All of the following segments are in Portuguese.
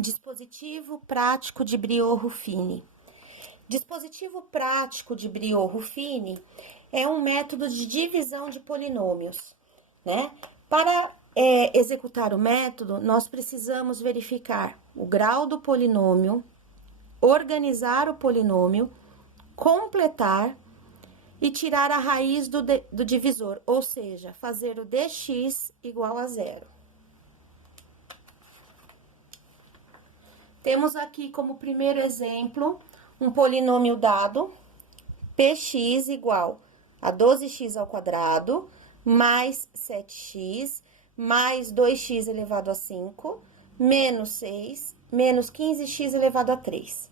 Dispositivo prático de Briot-Ruffini. Dispositivo prático de Briot-Ruffini é um método de divisão de polinômios, né? Para executar o método, nós precisamos verificar o grau do polinômio, organizar o polinômio, completar e tirar a raiz do divisor, ou seja, fazer o dx igual a zero. Temos aqui como primeiro exemplo um polinômio dado, px igual a 12x ao quadrado, mais 7x, mais 2x elevado a 5, menos 6, menos 15x elevado a 3.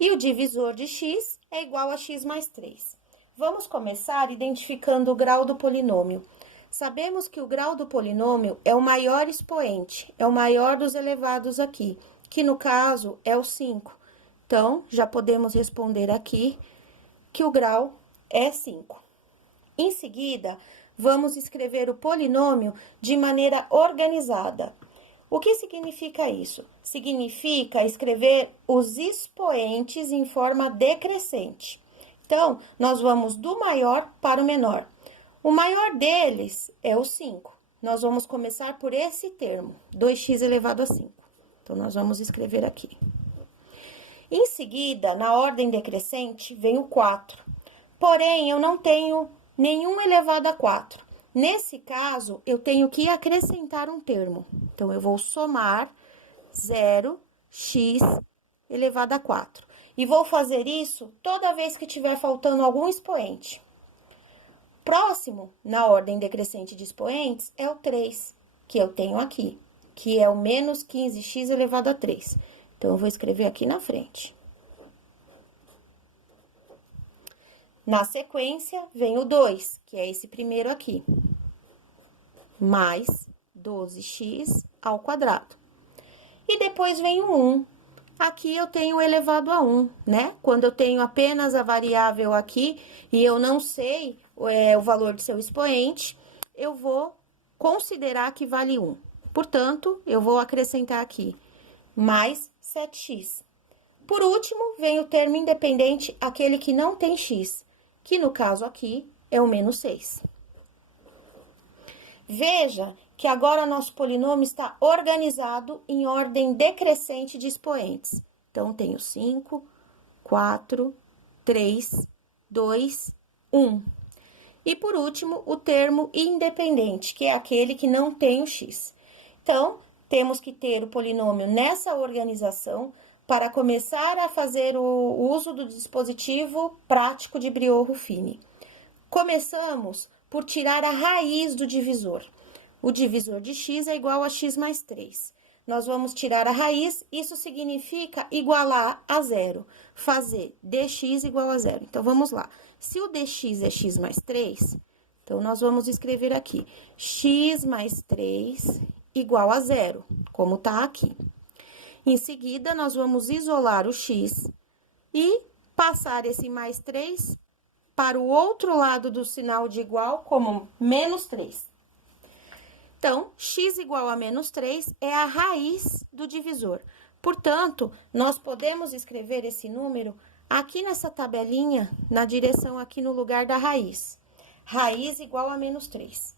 E o divisor de x é igual a x mais 3. Vamos começar identificando o grau do polinômio. Sabemos que o grau do polinômio é o maior expoente, é o maior dos elevados aqui, que no caso é o 5. Então, já podemos responder aqui que o grau é 5. Em seguida, vamos escrever o polinômio de maneira organizada. O que significa isso? Significa escrever os expoentes em forma decrescente. Então, nós vamos do maior para o menor. O maior deles é o 5. Nós vamos começar por esse termo, 2x elevado a 5. Então, nós vamos escrever aqui. Em seguida, na ordem decrescente, vem o 4. Porém, eu não tenho nenhum elevado a 4. Nesse caso, eu tenho que acrescentar um termo. Então, eu vou somar 0x elevado a 4. E vou fazer isso toda vez que tiver faltando algum expoente. Próximo, na ordem decrescente de expoentes, é o 3, que eu tenho aqui, que é o menos 15x elevado a 3. Então, eu vou escrever aqui na frente. Na sequência, vem o 2, que é esse primeiro aqui, mais 12x ao quadrado. E depois vem o 1. Aqui eu tenho o elevado a 1, né? Quando eu tenho apenas a variável aqui e eu não sei o valor de seu expoente, eu vou considerar que vale 1. Portanto, eu vou acrescentar aqui mais 7x. Por último, vem o termo independente, aquele que não tem x, que no caso aqui é o menos 6. Veja que agora nosso polinômio está organizado em ordem decrescente de expoentes. Então, tenho 5, 4, 3, 2, 1. E, por último, o termo independente, que é aquele que não tem o x. Então, temos que ter o polinômio nessa organização para começar a fazer o uso do dispositivo prático de Briot-Ruffini. Começamos por tirar a raiz do divisor. O divisor de x é igual a x mais 3. Nós vamos tirar a raiz, isso significa igualar a zero, fazer dx igual a zero. Então, vamos lá. Se o dx é x mais 3, então, nós vamos escrever aqui, x mais 3 igual a zero, como tá aqui. Em seguida, nós vamos isolar o x e passar esse mais 3 para o outro lado do sinal de igual, como menos 3. Então, x igual a menos 3 é a raiz do divisor. Portanto, nós podemos escrever esse número aqui nessa tabelinha, na direção aqui no lugar da raiz. Raiz igual a menos 3.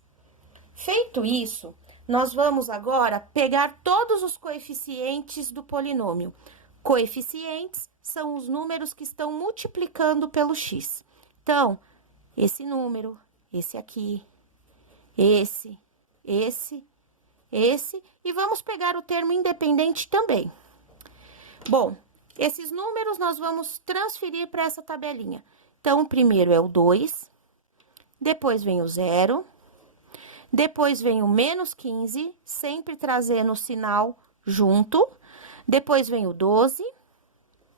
Feito isso, nós vamos agora pegar todos os coeficientes do polinômio. Coeficientes são os números que estão multiplicando pelo x. Então, esse número, esse aqui, esse, e vamos pegar o termo independente também. Bom, esses números nós vamos transferir para essa tabelinha. Então, o primeiro é o 2, depois vem o 0, depois vem o menos 15, sempre trazendo o sinal junto, depois vem o 12,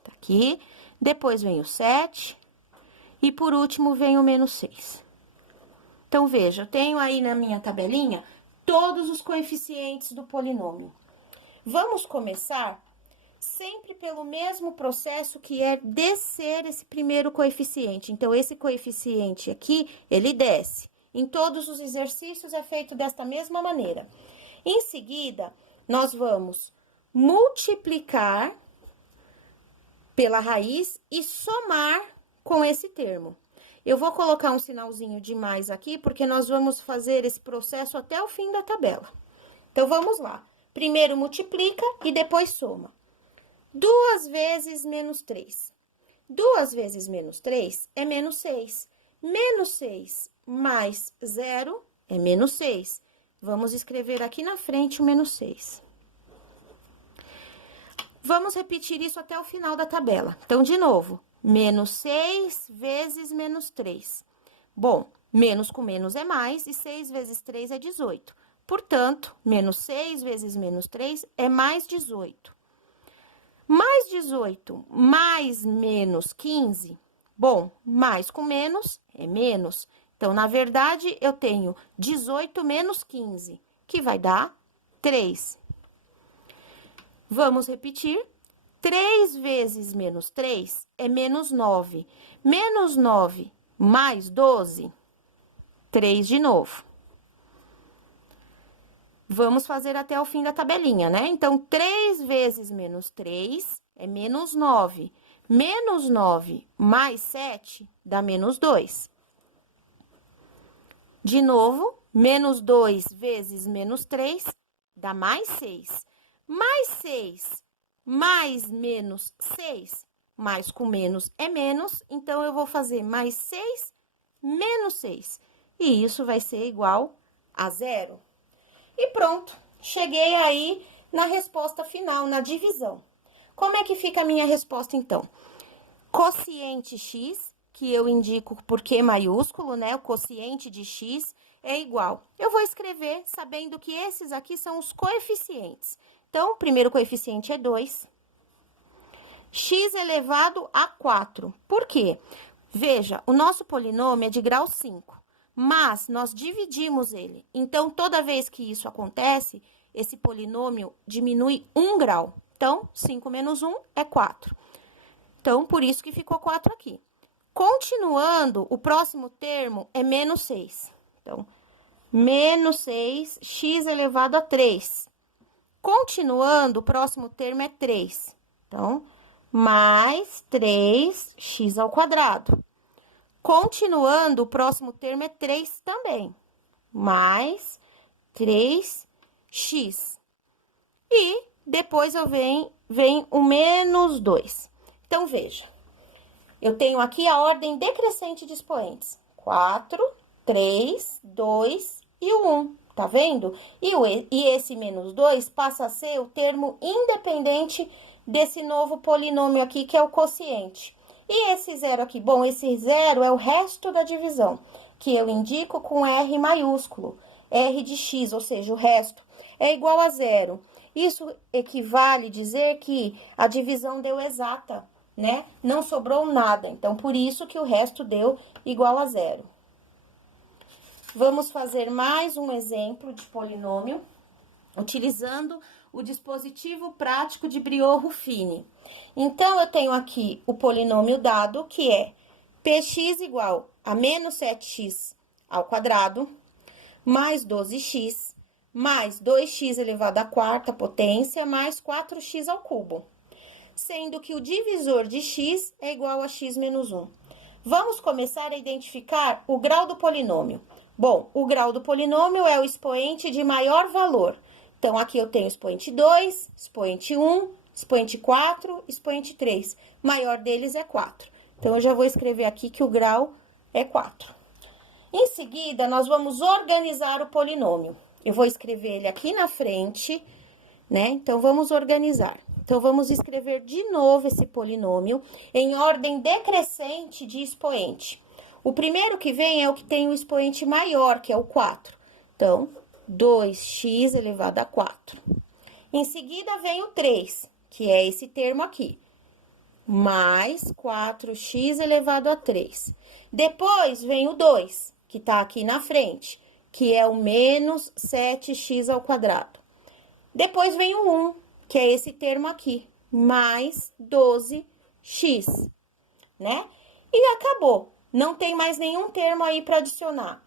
tá aqui, depois vem o 7, e por último vem o menos 6. Então, veja, eu tenho aí na minha tabelinha todos os coeficientes do polinômio. Vamos começar sempre pelo mesmo processo, que é descer esse primeiro coeficiente. Então, esse coeficiente aqui, ele desce. Em todos os exercícios é feito desta mesma maneira. Em seguida, nós vamos multiplicar pela raiz e somar com esse termo. Eu vou colocar um sinalzinho de mais aqui, porque nós vamos fazer esse processo até o fim da tabela. Então, vamos lá. Primeiro multiplica e depois soma. 2 vezes menos 3. 2 vezes menos 3 é menos 6. Menos 6 mais 0 é menos 6. Vamos escrever aqui na frente o menos 6. Vamos repetir isso até o final da tabela. Então, de novo, menos 6 vezes menos 3. Bom, menos com menos é mais, e 6 vezes 3 é 18. Portanto, menos 6 vezes menos 3 é mais 18. Mais 18 mais menos 15, bom, mais com menos é menos. Então, na verdade, eu tenho 18 menos 15, que vai dar 3. Vamos repetir. 3 vezes menos 3 é menos 9. Menos 9 mais 12, 3 de novo. Vamos fazer até o fim da tabelinha, né? Então, 3 vezes menos 3 é menos 9. Menos 9 mais 7 dá menos 2. De novo, menos 2 vezes menos 3 dá mais 6. Mais 6 mais menos 6, mais com menos é menos, então, eu vou fazer mais 6 menos 6. E isso vai ser igual a 0. E pronto, cheguei aí na resposta final, na divisão. Como é que fica a minha resposta, então? Quociente x, que eu indico por Q maiúsculo, né? O quociente de x é igual. Eu vou escrever sabendo que esses aqui são os coeficientes. Então, o primeiro coeficiente é 2. X elevado a 4. Por quê? Veja, o nosso polinômio é de grau 5, mas nós dividimos ele. Então, toda vez que isso acontece, esse polinômio diminui 1 grau. Então, 5 menos 1 é 4. Então, por isso que ficou 4 aqui. Continuando, o próximo termo é menos 6. Então, menos 6, x elevado a 3. Continuando, o próximo termo é 3. Então, mais 3x ao quadrado. Continuando, o próximo termo é 3 também. Mais 3x. E depois vem o menos 2. Então, veja. Eu tenho aqui a ordem decrescente de expoentes. 4, 3, 2 e o 1. Tá vendo? E esse menos 2 passa a ser o termo independente desse novo polinômio aqui, que é o quociente. E esse zero aqui? Bom, esse zero é o resto da divisão, que eu indico com R maiúsculo. R de x, ou seja, o resto, é igual a zero. Isso equivale a dizer que a divisão deu exata, né? Não sobrou nada. Então, por isso que o resto deu igual a zero. Vamos fazer mais um exemplo de polinômio, utilizando o dispositivo prático de Briot-Ruffini. Então, eu tenho aqui o polinômio dado, que é px igual a menos 7x ao quadrado, mais 12x, mais 2x elevado à quarta potência, mais 4x ao cubo. Sendo que o divisor de x é igual a x menos 1. Vamos começar a identificar o grau do polinômio. Bom, o grau do polinômio é o expoente de maior valor. Então, aqui eu tenho expoente 2, expoente 1, expoente 4, expoente 3. O maior deles é 4. Então, eu já vou escrever aqui que o grau é 4. Em seguida, nós vamos organizar o polinômio. Eu vou escrever ele aqui na frente, né? Então, vamos organizar. Então, vamos escrever de novo esse polinômio em ordem decrescente de expoente. O primeiro que vem é o que tem o expoente maior, que é o 4. Então, 2x elevado a 4. Em seguida, vem o 3, que é esse termo aqui. Mais 4x elevado a 3. Depois, vem o 2, que tá aqui na frente, que é o menos 7x ao quadrado. Depois, vem o 1, que é esse termo aqui, mais 12x, né? E acabou. Não tem mais nenhum termo aí para adicionar.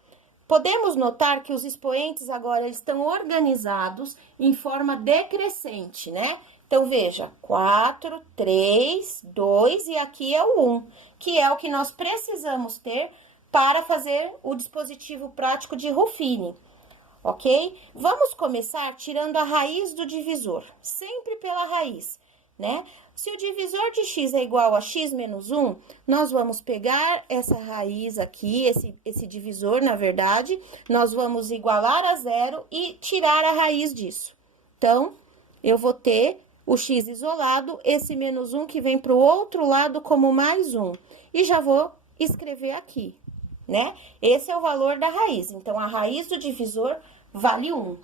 Podemos notar que os expoentes agora estão organizados em forma decrescente, né? Então, veja, 4, 3, 2 e aqui é o 1, que é o que nós precisamos ter para fazer o dispositivo prático de Ruffini, ok? Vamos começar tirando a raiz do divisor, sempre pela raiz, né? Se o divisor de x é igual a x menos 1, nós vamos pegar essa raiz aqui, esse divisor, na verdade, nós vamos igualar a zero e tirar a raiz disso. Então, eu vou ter o x isolado, esse menos 1 que vem para o outro lado como mais 1. E já vou escrever aqui, né? Esse é o valor da raiz. Então, a raiz do divisor vale 1.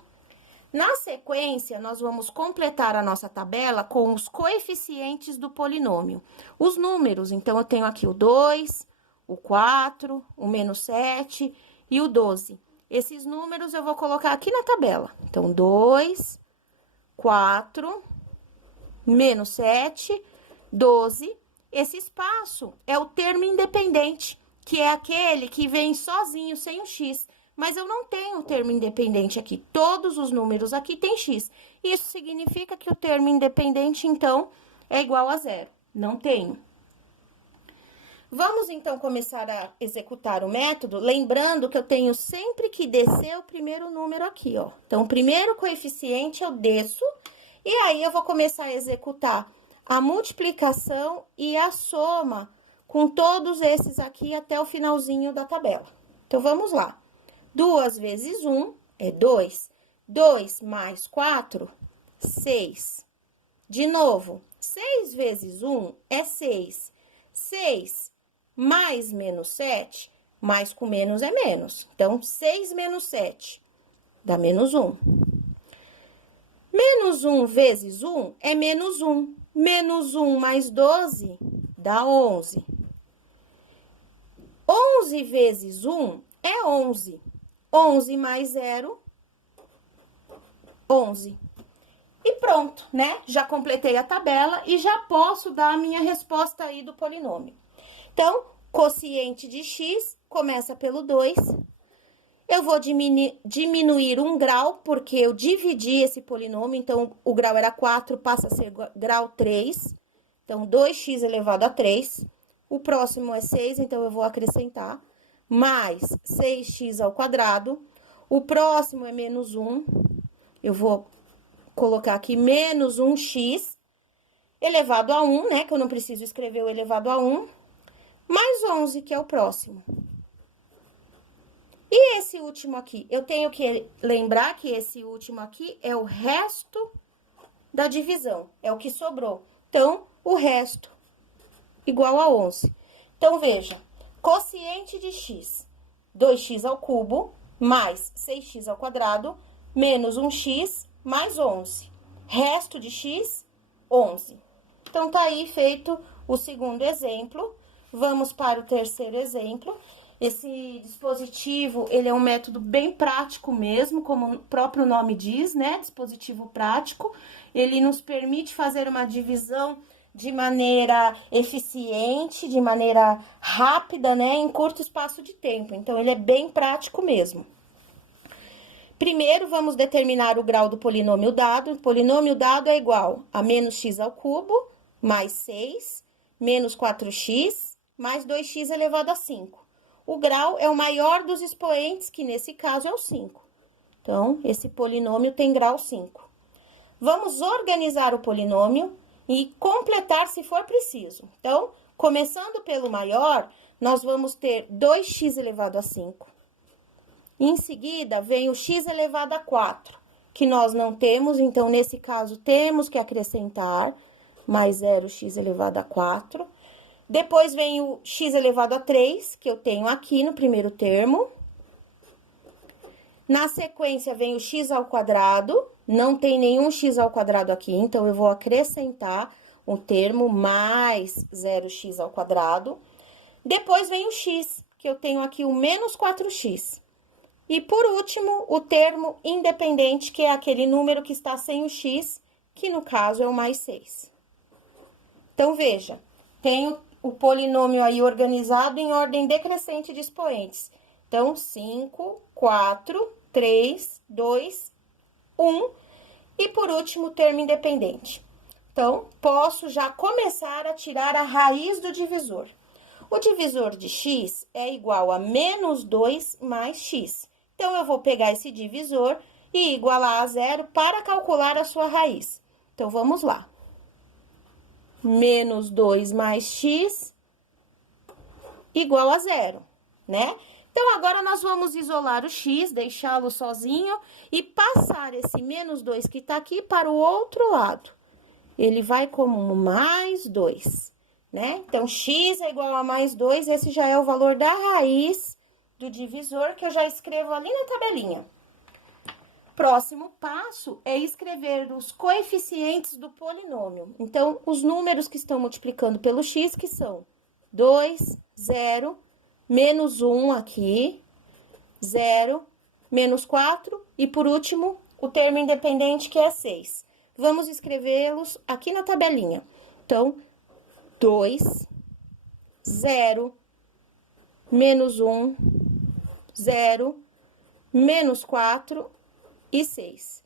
Na sequência, nós vamos completar a nossa tabela com os coeficientes do polinômio. Os números, então, eu tenho aqui o 2, o 4, o menos 7 e o 12. Esses números eu vou colocar aqui na tabela. Então, 2, 4, menos 7, 12. Esse espaço é o termo independente, que é aquele que vem sozinho, sem o x. Mas eu não tenho o termo independente aqui. Todos os números aqui têm x. Isso significa que o termo independente, então, é igual a zero. Não tenho. Vamos, então, começar a executar o método, lembrando que eu tenho sempre que descer o primeiro número aqui, ó. Então, o primeiro coeficiente eu desço, e aí eu vou começar a executar a multiplicação e a soma com todos esses aqui até o finalzinho da tabela. Então, vamos lá. 2 vezes 1 é 2. 2 mais 4, 6. De novo, 6 vezes 1 é 6. 6 mais menos 7, mais com menos é menos. Então, 6 menos 7 dá menos 1. Menos 1 vezes 1 é menos 1. Menos 1 mais 12 dá 11. 11 vezes 1 é 11. 11 mais 0, 11. E pronto, né? Já completei a tabela e já posso dar a minha resposta aí do polinômio. Então, quociente de x começa pelo 2. Eu vou diminuir 1 grau, porque eu dividi esse polinômio, então, o grau era 4, passa a ser grau 3. Então, 2x elevado a 3. O próximo é 6, então, eu vou acrescentar. Mais 6x ao quadrado. O próximo é menos 1. Eu vou colocar aqui menos 1x elevado a 1, né? Que eu não preciso escrever o elevado a 1. Mais 11, que é o próximo. E esse último aqui? Eu tenho que lembrar que esse último aqui é o resto da divisão. É o que sobrou. Então, o resto igual a 11. Então, veja. Quociente de x, 2x ao cubo, mais 6x ao quadrado, menos 1x, mais 11. Resto de x, 11. Então, tá aí feito o segundo exemplo. Vamos para o terceiro exemplo. Esse dispositivo, ele é um método bem prático mesmo, como o próprio nome diz, né? Dispositivo prático. Ele nos permite fazer uma divisão de maneira eficiente, de maneira rápida, né, em curto espaço de tempo. Então, ele é bem prático mesmo. Primeiro, vamos determinar o grau do polinômio dado. O polinômio dado é igual a menos x ao cubo, mais 6, menos 4x, mais 2x elevado a 5. O grau é o maior dos expoentes, que nesse caso é o 5. Então, esse polinômio tem grau 5. Vamos organizar o polinômio e completar se for preciso. Então, começando pelo maior, nós vamos ter 2x elevado a 5. Em seguida, vem o x elevado a 4, que nós não temos, então, nesse caso, temos que acrescentar mais 0x elevado a 4. Depois, vem o x elevado a 3, que eu tenho aqui no primeiro termo. Na sequência, vem o x ao quadrado. Não tem nenhum x ao quadrado aqui, então, eu vou acrescentar um termo mais 0x ao quadrado. Depois, vem o x, que eu tenho aqui o menos 4x. E, por último, o termo independente, que é aquele número que está sem o x, que, no caso, é o mais 6. Então, veja, tenho o polinômio aí organizado em ordem decrescente de expoentes. Então, 5, 4, 3, 2, 1. E, por último, o termo independente. Então, posso já começar a tirar a raiz do divisor. O divisor de x é igual a menos 2 mais x. Então, eu vou pegar esse divisor e igualar a zero para calcular a sua raiz. Então, vamos lá. Menos 2 mais x igual a zero, né? Então, agora, nós vamos isolar o x, deixá-lo sozinho e passar esse menos 2 que tá aqui para o outro lado. Ele vai como mais 2, né? Então, x é igual a mais 2, esse já é o valor da raiz do divisor, que eu já escrevo ali na tabelinha. Próximo passo é escrever os coeficientes do polinômio. Então, os números que estão multiplicando pelo x, que são 2, 0, menos 1 aqui, 0, menos 4, e por último, o termo independente, que é 6. Vamos escrevê-los aqui na tabelinha. Então, 2, 0, menos 1, 0, menos 4 e 6.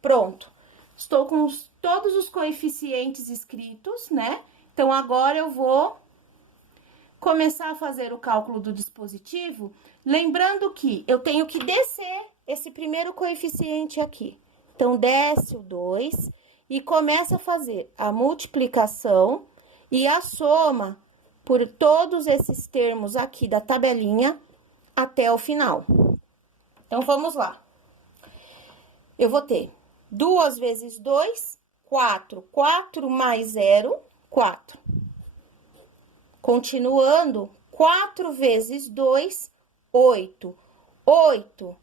Pronto. Estou com todos os coeficientes escritos, né? Então, agora eu vou começar a fazer o cálculo do dispositivo, lembrando que eu tenho que descer esse primeiro coeficiente aqui. Então, desce o 2 e começa a fazer a multiplicação e a soma por todos esses termos aqui da tabelinha até o final. Então, vamos lá. Eu vou ter 2 vezes 2, 4. 4 mais 0, 4. Continuando, 4 vezes 2, 8. 8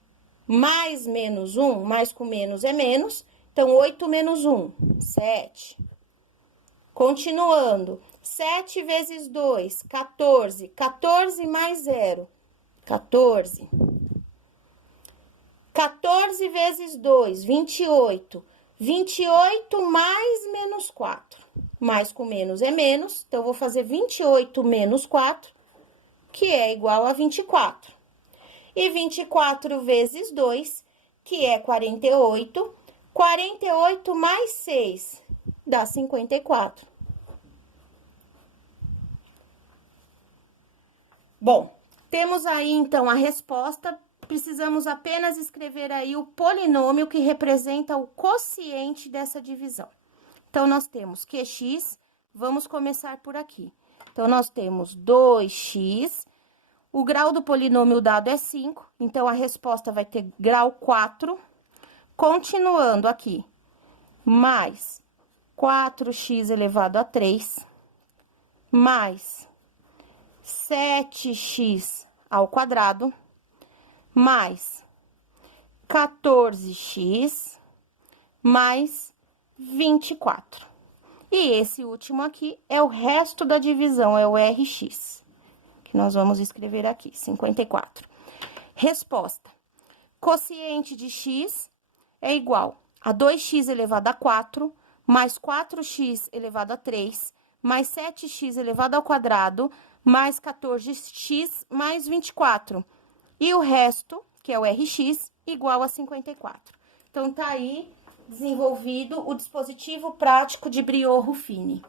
mais menos 1, mais com menos é menos, então 8 menos 1, 7. Continuando, 7 vezes 2, 14. 14 mais 0, 14. 14 vezes 2, 28. 28 mais menos 4. Mais com menos é menos, então, eu vou fazer 28 menos 4, que é igual a 24. E 24 vezes 2, que é 48. 48 mais 6, dá 54. Bom, temos aí, então, a resposta. Precisamos apenas escrever aí o polinômio que representa o quociente dessa divisão. Então, nós temos QX, vamos começar por aqui. Então, nós temos 2x, o grau do polinômio dado é 5, então, a resposta vai ter grau 4. Continuando aqui, mais 4x elevado a 3, mais 7x ao quadrado, mais 14x, mais 24. E esse último aqui é o resto da divisão, é o RX, que nós vamos escrever aqui, 54. Resposta: quociente de x é igual a 2x elevado a 4, mais 4x elevado a 3, mais 7x elevado ao quadrado, mais 14x mais 24. E o resto, que é o RX, igual a 54. Então, tá aí desenvolvido o dispositivo prático de Briot-Ruffini.